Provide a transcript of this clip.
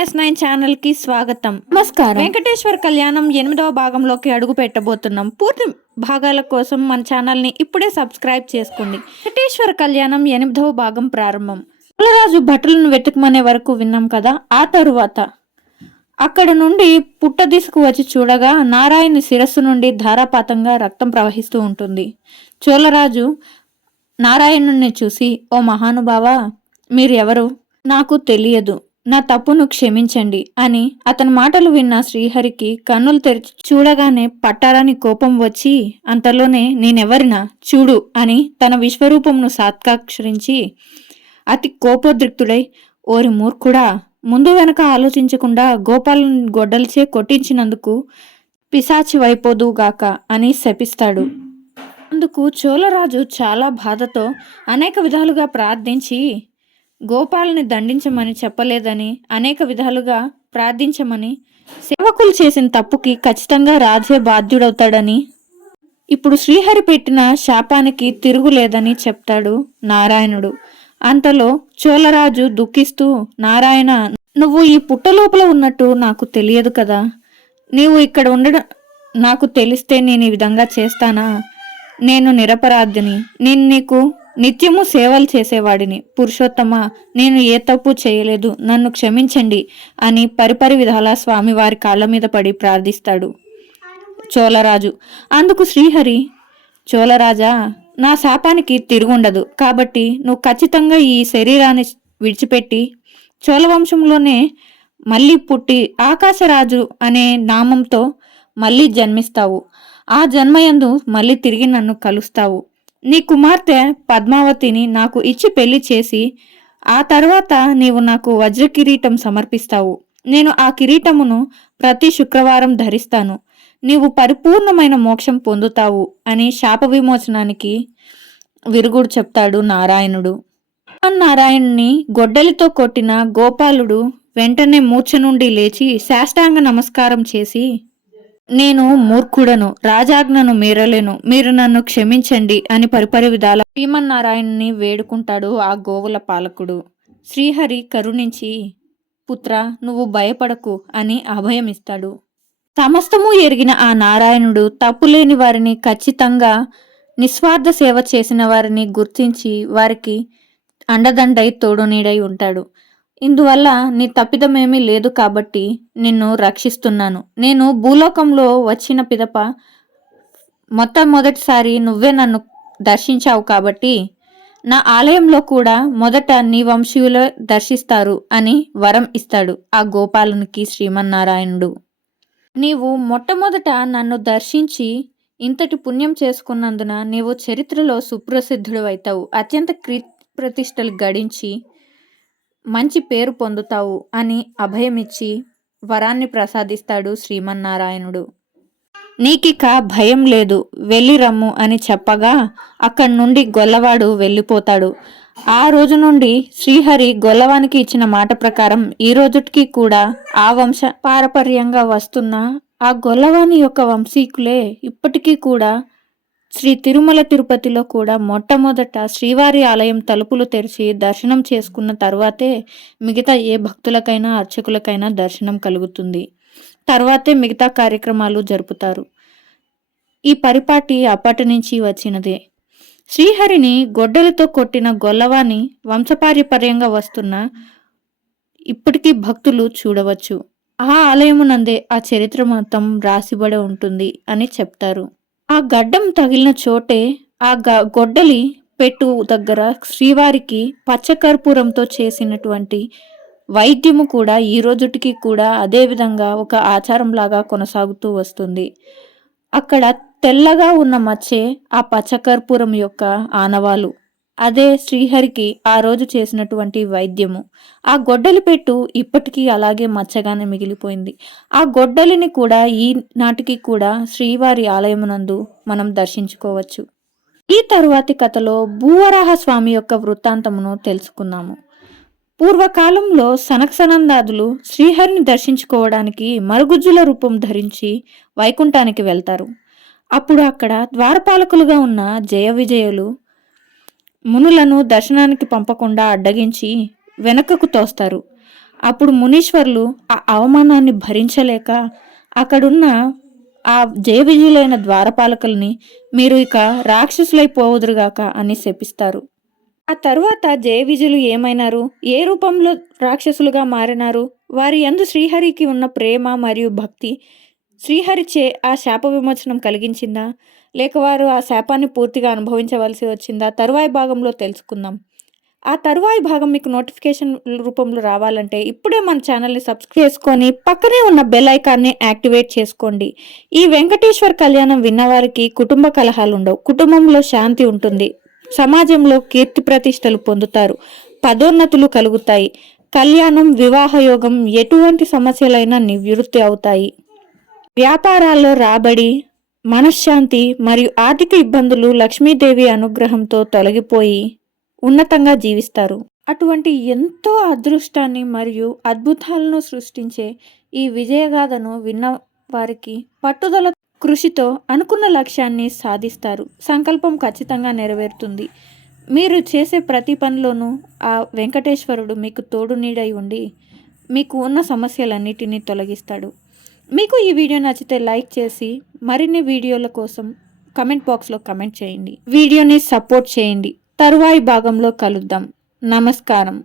Yes nine ఛానల్కి స్వాగతం. నమస్కారం. వెంకటేశ్వర కళ్యాణం ఎనిమిదవ భాగంలోకి అడుగు పెట్టబోతున్నాం పూర్తి భాగాల కోసం మన ఛానల్ని ఇప్పుడే సబ్స్క్రైబ్ చేసుకోండి. వెంకటేశ్వర కళ్యాణం ఎనిమిదవ భాగం ప్రారంభం. రాజు భటులను వెతుకమనే వరకు విన్నాం కదా? ఆ తరువాత? అక్కడ నుండి పుట్ట తీసుకువచ్చి చూడగా నారాయణ శిరస్సు నుండి ధారాపాతంగా రక్తం ప్రవహిస్తూ ఉంటుంది. చోళరాజు నారాయణుణ్ణి చూసి ఓ మహానుభావా మీరు ఎవరు నాకు తెలియదు. నా తప్పును క్షమించండి అని అతని మాటలు విన్న శ్రీహరికి కన్నులు తెరిచి చూడగానే పట్టారాని కోపం వచ్చి అంతలోనే నేనెవరినా? చూడు అని తన విశ్వరూపంను సాత్కాక్షరించి అతి కోపోద్రిక్తుడై ఓరి మూర్ఖుడా! ముందు వెనక ఆలోచించకుండా గోపాలను గొడ్డలిచే కొట్టించినందుకు పిశాచి వైపోదుగాక అని శపిస్తాడు. అందుకు చోళరాజు చాలా బాధతో అనేక విధాలుగా ప్రార్థించి గోపాలని దండించమని చెప్పలేదని అనేక విధాలుగా ప్రార్థించమని సేవకులు చేసిన తప్పుకి ఖచ్చితంగా రాజే బాధ్యుడవుతాడని ఇప్పుడు శ్రీహరి పెట్టిన శాపానికి తిరుగులేదని చెప్తాడు నారాయణుడు. అంతలో చోళరాజు దుఃఖిస్తూ నారాయణ నువ్వు ఈ పుట్టలోపల ఉన్నట్టు నాకు తెలియదు కదా. నీవు ఇక్కడ ఉండడం నాకు తెలిస్తే నేను ఈ విధంగా చేస్తానా? నేను నిరపరాధిని. నేను నీకు నిత్యము సేవలు చేసేవాడిని. పురుషోత్తమ నేను ఏ తప్పు చేయలేదు నన్ను క్షమించండి అని పరిపరి విధాల స్వామివారి కాళ్ళ మీద పడి ప్రార్థిస్తాడు. చోళరాజు అందుకు శ్రీహరి చోళరాజా నా శాపానికి తిరుగుండదు కాబట్టి నువ్వు ఖచ్చితంగా ఈ శరీరాన్ని విడిచిపెట్టి చోళవంశంలోనే మళ్ళీ పుట్టి ఆకాశరాజు అనే నామంతో మళ్ళీ జన్మిస్తావు. ఆ జన్మయందు మళ్ళీ తిరిగి నన్ను కలుస్తావు. నీ కుమార్తె పద్మావతిని నాకు ఇచ్చి పెళ్ళి చేసి ఆ తర్వాత నీవు నాకు వజ్ర కిరీటం సమర్పిస్తావు. నేను ఆ కిరీటమును ప్రతి శుక్రవారం ధరిస్తాను. నీవు పరిపూర్ణమైన మోక్షం పొందుతావు అని శాప విమోచనానికి విరుగుడు చెప్తాడు నారాయణుడు. నారాయణుని గొడ్డలితో కొట్టిన గోపాలుడు వెంటనే మూర్ఛ నుండి లేచి శాష్టాంగ నమస్కారం చేసి నేను మూర్ఖుడను రాజాజ్ఞను మీరలేను. మీరు నన్ను క్షమించండి అని పరిపరి విధాల భీమన్నారాయణని వేడుకుంటాడు ఆ గోవుల పాలకుడు. శ్రీహరి కరుణించి పుత్ర నువ్వు భయపడకు అని అభయమిస్తాడు. సమస్తము ఎరిగిన ఆ నారాయణుడు తప్పులేని వారిని ఖచ్చితంగా నిస్వార్థ సేవ చేసిన వారిని గుర్తించి వారికి అండదండై తోడునీడై ఉంటాడు. ఇందువల్ల నీ తప్పిదమేమీ లేదు కాబట్టి నిన్ను రక్షిస్తున్నాను. నేను భూలోకంలో వచ్చిన పిదప మొట్టమొదటిసారి నువ్వే నన్ను దర్శించావు కాబట్టి నా ఆలయంలో కూడా మొదట నీ వంశీయులు దర్శిస్తారు అని వరం ఇస్తాడు ఆ గోపాలునికి శ్రీమన్నారాయణుడు. నీవు మొట్టమొదట నన్ను దర్శించి ఇంతటి పుణ్యం చేసుకున్నందున నీవు చరిత్రలో సుప్రసిద్ధుడు అవుతావు. అత్యంత కీ ప్రతిష్టలు గడించి మంచి పేరు పొందుతావు అని అభయమిచ్చి వరాన్ని ప్రసాదిస్తాడు శ్రీమన్నారాయణుడు. నీకిక భయం లేదు వెళ్ళి రమ్ము అని చెప్పగా అక్కడి నుండి గొల్లవాడు వెళ్ళిపోతాడు. ఆ రోజు నుండి శ్రీహరి గొల్లవానికి ఇచ్చిన మాట ప్రకారం ఈ రోజుటికి కూడా ఆ వంశ పారపర్యంగా వస్తున్న ఆ గొల్లవాని యొక్క వంశీకులే ఇప్పటికీ కూడా శ్రీ తిరుమల తిరుపతిలో కూడా మొట్టమొదట శ్రీవారి ఆలయం తలుపులు తెరిచి దర్శనం చేసుకున్న తర్వాతే మిగతా ఏ భక్తులకైనా అర్చకులకైనా దర్శనం కలుగుతుంది. తర్వాతే మిగతా కార్యక్రమాలు జరుపుతారు. ఈ పరిపాటి అప్పటి నుంచి వచ్చినదే. శ్రీహరిని గొడ్డలతో కొట్టిన గొల్లవాని వంశపార్యపర్యంగా వస్తున్న ఇప్పటికీ భక్తులు చూడవచ్చు. ఆ ఆలయమునందే ఆ చరిత్ర మొత్తం రాసిబడి ఉంటుంది అని చెప్తారు. ఆ గడ్డం తగిలిన చోటే ఆ గొడ్డలి పెట్టు దగ్గర శ్రీవారికి పచ్చకర్పూరంతో చేసినటువంటి వైద్యము కూడా ఈ రోజుటికి కూడా అదే విధంగా ఒక ఆచారంలాగా కొనసాగుతూ వస్తుంది. అక్కడ తెల్లగా ఉన్న మచ్చే ఆ పచ్చకర్పూరం యొక్క ఆనవాలు. అదే శ్రీహరికి ఆ రోజు చేసినటువంటి వైద్యము. ఆ గొడ్డలి పెట్టు ఇప్పటికీ అలాగే మచ్చగానే మిగిలిపోయింది. ఆ గొడ్డలిని కూడా ఈ నాటికి కూడా శ్రీవారి ఆలయమునందు మనం దర్శించుకోవచ్చు. ఈ తరువాతి కథలో భూవరాహ స్వామి యొక్క వృత్తాంతమును తెలుసుకుందాము. పూర్వకాలంలో సనక్సనందాదులు శ్రీహరిని దర్శించుకోవడానికి మరుగుజ్జుల రూపం ధరించి వైకుంఠానికి వెళ్తారు. అప్పుడు అక్కడ ద్వారపాలకులుగా ఉన్న జయ విజయులు మునులను దర్శనానికి పంపకుండా అడ్డగించి వెనకకు తోస్తారు. అప్పుడు మునీశ్వర్లు ఆ అవమానాన్ని భరించలేక అక్కడున్న ఆ జయవిజయులైన ద్వారపాలకుల్ని మీరు ఇక రాక్షసులైపోవుదురుగాక అని శపిస్తారు. ఆ తరువాత జయవిజులు ఏమైనారు? ఏ రూపంలో రాక్షసులుగా మారినారు? వారి యందు శ్రీహరికి ఉన్న ప్రేమ మరియు భక్తి శ్రీహరిచే ఆ శాప విమోచనం కలిగించిందా? లేక వారు ఆ శాపాన్ని పూర్తిగా అనుభవించవలసి వచ్చిందా? తరువాయి భాగంలో తెలుసుకుందాం. ఆ తరువాయి భాగం మీకు నోటిఫికేషన్ రూపంలో రావాలంటే ఇప్పుడే మన ఛానల్ని సబ్స్క్రైబ్ చేసుకొని పక్కనే ఉన్న బెల్ ఐకాన్ని యాక్టివేట్ చేసుకోండి. ఈ వెంకటేశ్వర కళ్యాణం విన్నవారికి కుటుంబ కలహాలు ఉండవు. కుటుంబంలో శాంతి ఉంటుంది. సమాజంలో కీర్తి ప్రతిష్టలు పొందుతారు. పదోన్నతులు కలుగుతాయి. కళ్యాణం వివాహయోగం ఎటువంటి సమస్యలైనా నివృత్తి అవుతాయి. వ్యాపారాల్లో రాబడి మనశ్శాంతి మరియు ఆర్థిక ఇబ్బందులు లక్ష్మీదేవి అనుగ్రహంతో తొలగిపోయి ఉన్నతంగా జీవిస్తారు. అటువంటి ఎంతో అదృష్టాన్ని మరియు అద్భుతాలను సృష్టించే ఈ విజయగాథను విన్న వారికి పట్టుదల కృషితో అనుకున్న లక్ష్యాన్ని సాధిస్తారు. సంకల్పం ఖచ్చితంగా నెరవేరుతుంది. మీరు చేసే ప్రతి పనిలోనూ ఆ వెంకటేశ్వరుడు మీకు తోడు నీడై ఉండి మీకు ఉన్న సమస్యలన్నిటినీ తొలగిస్తాడు. మీకు ఈ వీడియో నచ్చితే లైక్ చేసి మరిన్ని వీడియోల కోసం కమెంట్ బాక్స్లో కమెంట్ చేయండి. వీడియోని సపోర్ట్ చేయండి. తరువాయి భాగంలో కలుద్దాం. నమస్కారం.